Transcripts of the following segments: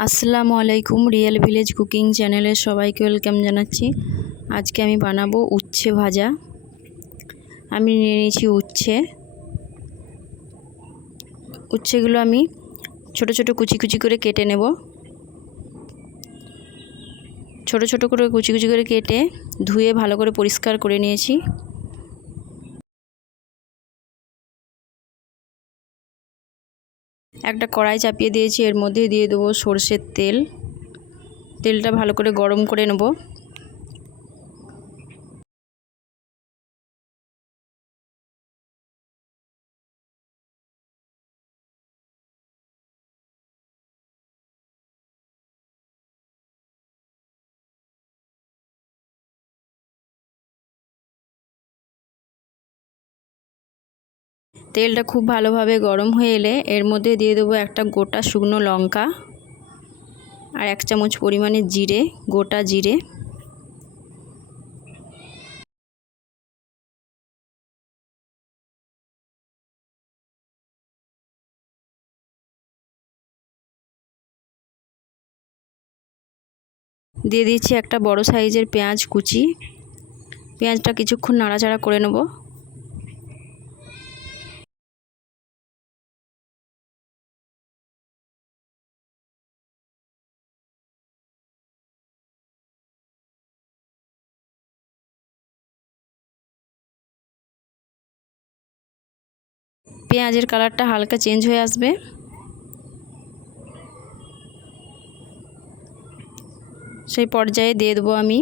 আসসালামু আলাইকুম real village cooking চ্যানেলে সবাইকে ওয়েলকাম জানাচ্ছি। আজকে আমি বানাবো উচ্ছে ভাজা। আমি নিয়ে নিয়েছি উচ্ছে। উচ্ছেগুলো আমি ছোট ছোট কুচি কুচি করে কেটে নেব। ছোট ছোট করে কুচি কুচি করে কেটে ধুয়ে ভালো করে পরিষ্কার করে নিয়েছি। একটা কড়াই চাপিয়ে দিয়েছি, এর মধ্যে দিয়ে দেবো সর্ষের তেল। তেলটা ভালো করে গরম করে নেব। তেলটা খুব ভালোভাবে গরম হয়ে এলে এর মধ্যে দিয়ে দেবো একটা গোটা শুকনো লঙ্কা আর এক চামচ পরিমাণে জিরে, গোটা জিরে। দিয়ে দিচ্ছি একটা বড় সাইজের পেঁয়াজ কুচি। পেঁয়াজটা কিছুক্ষণ নাড়াচাড়া করে নেব। পেঁয়াজের কালারটা হালকা চেঞ্জ হয়ে আসবে। সেই পর্যায়ে দিয়ে দেবো আমি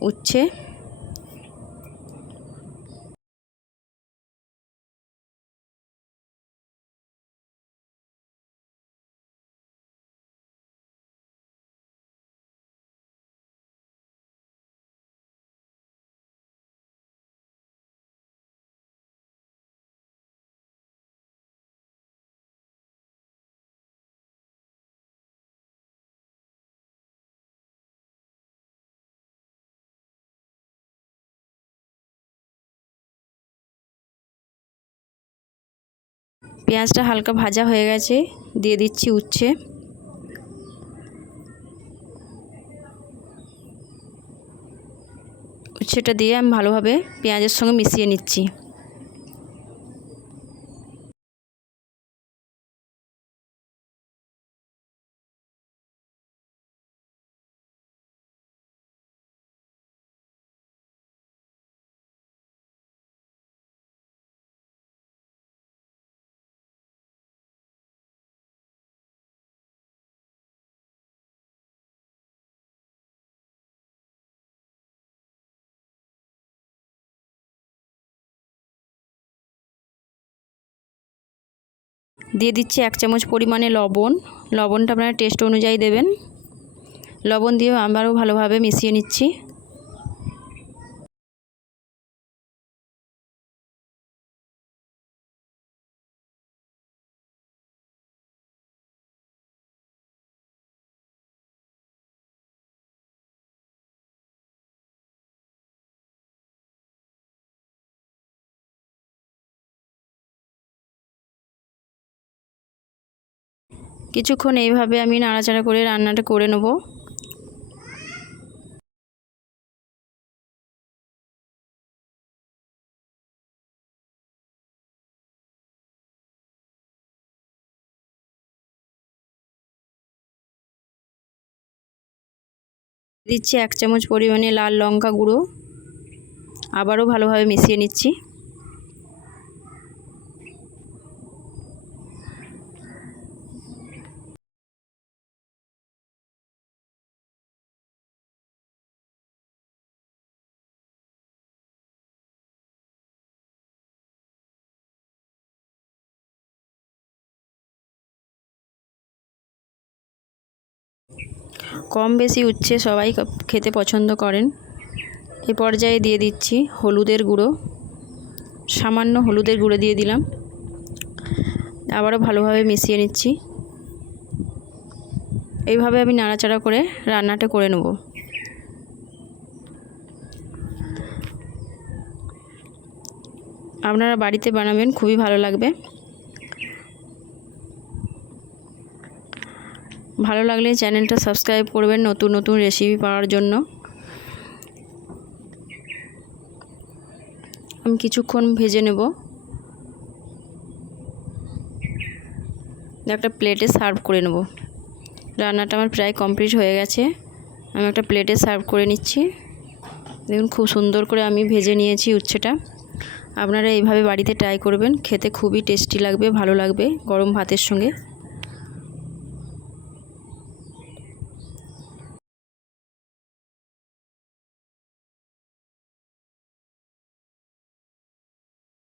উচ্ছে। পেঁয়াজটা হালকা ভাজা হয়ে গেছে, দিয়ে দিচ্ছি উচ্ছে। উচ্ছেটা দিয়ে আমি ভালোভাবে পেঁয়াজের সঙ্গে মিশিয়ে নিচ্ছি। দিয়ে দিচ্ছি এক চামচ পরিমাণে লবণ। লবণটা আপনারা টেস্ট অনুযায়ী দেবেন। লবণ দিয়ে আবারও ভালোভাবে মিশিয়ে নিচ্ছি। কিছুক্ষণ এইভাবে আমি নাড়াচাড়া করে রান্নাটা করে নেব। দিচ্ছি এক চামচ পরিমাণে লাল লঙ্কা গুঁড়ো। আবারও ভালোভাবে মিশিয়ে নিচ্ছি। কম বেশি উচ্ছে সবাই খেতে পছন্দ করেন। এ পর্যায়ে দিয়ে দিচ্ছি হলুদের গুঁড়ো। সামান্য হলুদের গুঁড়ো দিয়ে দিলাম। আবারও ভালোভাবে মিশিয়ে নিচ্ছি। এইভাবে আমি নাড়াচাড়া করে রান্নাটা করে নেব। আপনারা বাড়িতে বানাবেন, খুবই ভালো লাগবে। ভালো লাগলে চ্যানেলটা সাবস্ক্রাইব করবেন নতুন নতুন রেসিপি পাওয়ার জন্য। আমি কিছুক্ষণ ভেজে নেব। একটা প্লেটে সার্ভ করে নেব। রান্নাটা আমার প্রায় কমপ্লিট হয়ে গেছে। আমি একটা প্লেটে সার্ভ করে নিচ্ছি। দেখুন, খুব সুন্দর করে আমি ভেজে নিয়েছি উচ্ছেটা। আপনারা এইভাবে বাড়িতে ট্রাই করবেন। খেতে খুবই টেস্টি লাগবে, ভালো লাগবে গরম ভাতের সঙ্গে।